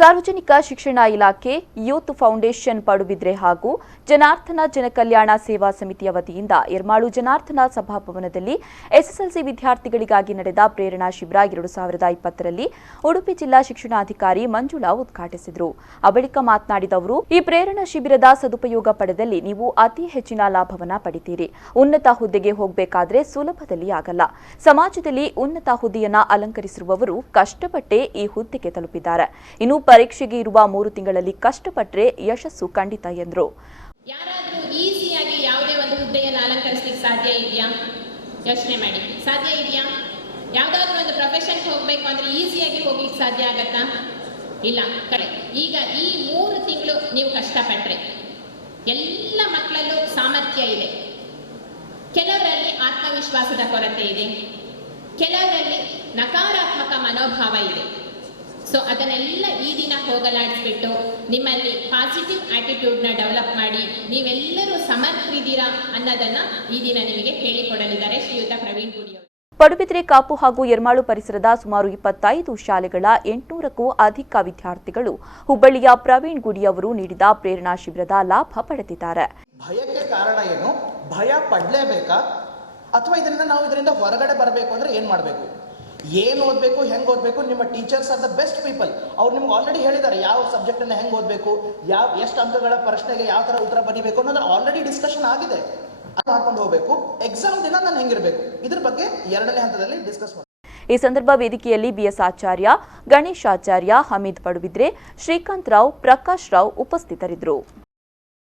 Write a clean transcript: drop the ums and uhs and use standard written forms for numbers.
ಸಾರ್ವಜನಿಕ ಶಿಕ್ಷಣ ಇಲಾಖೆ ಯೂತ್ ಫೌಂಡೇಶನ್ ಪಡುಬಿದ್ರೆ ಹಾಗೂ ಜನಾರ್ದನ ಜನಕಲ್ಯಾಣ ಸೇವಾ ಸಮಿತಿಯ ವತಿಯಿಂದ ಯರ್ಮಾಳು ಜನಾರ್ದನ ಸಭಾಭವನದಲ್ಲಿ ಎಸ್ಎಸ್ಎಲ್ಸಿ ವಿದ್ಯಾರ್ಥಿಗಳಿಗಾಗಿ ನಡೆದ ಪ್ರೇರಣಾ ಶಿಬಿರ 2020ರಲ್ಲಿ ಉಡುಪಿ ಜಿಲ್ಲಾ ಶಿಕ್ಷಣಾಧಿಕಾರಿ ಮಂಜುಳಾ ಉದ್ಘಾಟಿಸಿದರು. ಆ ಬಳಿಕ ಮಾತನಾಡಿದ ಅವರು, ಈ ಪ್ರೇರಣಾ ಶಿಬಿರದ ಸದುಪಯೋಗ ಪಡೆದಲ್ಲಿ ನೀವು ಅತಿ ಹೆಚ್ಚಿನ ಲಾಭವನ್ನ ಪಡಿತೀರಿ. ಉನ್ನತ ಹುದ್ದೆಗೆ ಹೋಗಬೇಕಾದ್ರೆ ಸುಲಭದಲ್ಲಿ ಆಗಲ್ಲ. ಸಮಾಜದಲ್ಲಿ ಉನ್ನತ ಹುದ್ದೆಯನ್ನ ಅಲಂಕರಿಸಿರುವವರು ಕಷ್ಟಪಟ್ಟೆ ಈ ಹುದ್ದೆಗೆ ತಲುಪಿದ್ದಾರೆ. ಇನ್ನು ಪರೀಕ್ಷೆಗೆ ಇರುವ 3 ತಿಂಗಳಲ್ಲಿ ಕಷ್ಟಪಟ್ಟರೆ ಯಶಸ್ಸು ಖಂಡಿತ ಎಂದರು. ಯಾರಾದರೂ ಈಸಿಯಾಗಿ ಯಾವುದೇ ಒಂದು ಹುದ್ದೆಯನ್ನು ಅಲಂಕರಿಸಲಿಕ್ಕೆ ಸಾಧ್ಯ ಇದೆಯಾ? ಯೋಚನೆ ಮಾಡಿ, ಸಾಧ್ಯ ಇದೆಯಾ? ಯಾವುದಾದ್ರೂ ಒಂದು ಪ್ರೊಫೆಷನ್ಗೆ ಹೋಗಬೇಕು ಅಂದ್ರೆ ಈಸಿಯಾಗಿ ಹೋಗ್ಲಿಕ್ಕೆ ಸಾಧ್ಯ ಆಗತ್ತಾ? ಇಲ್ಲ. ಈಗ ಈ 3 ತಿಂಗಳು ನೀವು ಕಷ್ಟಪಟ್ಟರೆ ಎಲ್ಲ ಮಕ್ಕಳಲ್ಲೂ ಸಾಮರ್ಥ್ಯ ಇದೆ. ಕೆಲವರಲ್ಲಿ ಆತ್ಮವಿಶ್ವಾಸದ ಕೊರತೆ ಇದೆ, ಕೆಲವರಲ್ಲಿ ನಕಾರಾತ್ಮಕ ಮನೋಭಾವ ಇದೆ. ಸೊ ಅದನ್ನೆಲ್ಲ ಈ ದಿನ ಹೋಗಲಾಡಿಸ್ಬಿಟ್ಟು ನಿಮ್ಮಲ್ಲಿ ಪಾಸಿಟಿವ್ ಆಟಿಟ್ಯೂಡ್ನ ಡೆವಲಪ್ ಮಾಡಿ ನೀವೆಲ್ಲರೂ ಸಮರ್ಥರಿದ್ದೀರಾ ಅನ್ನೋದನ್ನ ಈ ದಿನ ನಿಮಗೆ ಹೇಳಿಕೊಡಲಿದ್ದಾರೆ ಶ್ರೀಯುತ ಪ್ರವೀಣ್ ಗುಡಿ ಅವರು. ಪಡುಬಿದ್ರೆ, ಕಾಪು ಹಾಗೂ ಯರ್ಮಾಳು ಪರಿಸರದ ಸುಮಾರು 25 ಶಾಲೆಗಳ 800ಕ್ಕೂ ಅಧಿಕ ವಿದ್ಯಾರ್ಥಿಗಳು ಹುಬ್ಬಳ್ಳಿಯ ಪ್ರವೀಣ್ ಗುಡಿ ಅವರು ನೀಡಿದ ಪ್ರೇರಣಾ ಶಿಬಿರದ ಲಾಭ ಪಡೆದಿದ್ದಾರೆ. ಭಯಕ್ಕೆ ಕಾರಣ ಏನು? ಭಯ ಪಡಲೇಬೇಕಾ ಅಥವಾ ಇದರಿಂದ ಹೊರಗಡೆ ಬರಬೇಕು ಅಂದ್ರೆ ಏನ್ ಮಾಡಬೇಕು? ಏನು ಓದಬೇಕು, ಹೆಂಗೆ ಓದಬೇಕು? ನಿಮ್ಮ teachers are the best people. ಅವ್ರು ನಿಮ್ಗೆ ಆಲ್ರೆಡಿ ಹೇಳಿದ್ದಾರೆ ಯಾವ ಸಬ್ಜೆಕ್ಟನ್ನು ಹೆಂಗೆ ಓದಬೇಕು, ಎಷ್ಟು ಅಂಕಗಳ ಪ್ರಶ್ನೆಗೆ ಯಾವ ಥರ ಉತ್ತರ ಬರೀಬೇಕು ಅನ್ನೋದು ಆಲ್ರೆಡಿ ಡಿಸ್ಕಷನ್ ಆಗಿದೆ. ಅದು ಮಾಡ್ಕೊಂಡು ಹೋಗಬೇಕು. ಎಕ್ಸಾಮ್ ದಿನ ನಾನು ಹೆಂಗಿರಬೇಕು, ಇದ್ರ ಬಗ್ಗೆ 2ನೇ ಹಂತದಲ್ಲಿ ಡಿಸ್ಕಸ್ ಮಾಡಿ. ಈ ಸಂದರ್ಭ ವೇದಿಕೆಯಲ್ಲಿ ಬಿಎಸ್ ಆಚಾರ್ಯ, ಗಣೇಶ್ ಆಚಾರ್ಯ, ಹಮೀದ್ ಪಡುಬಿದ್ರೆ, ಶ್ರೀಕಾಂತ್ ರಾವ್, ಪ್ರಕಾಶ್ ರಾವ್ ಉಪಸ್ಥಿತರಿದ್ದರು.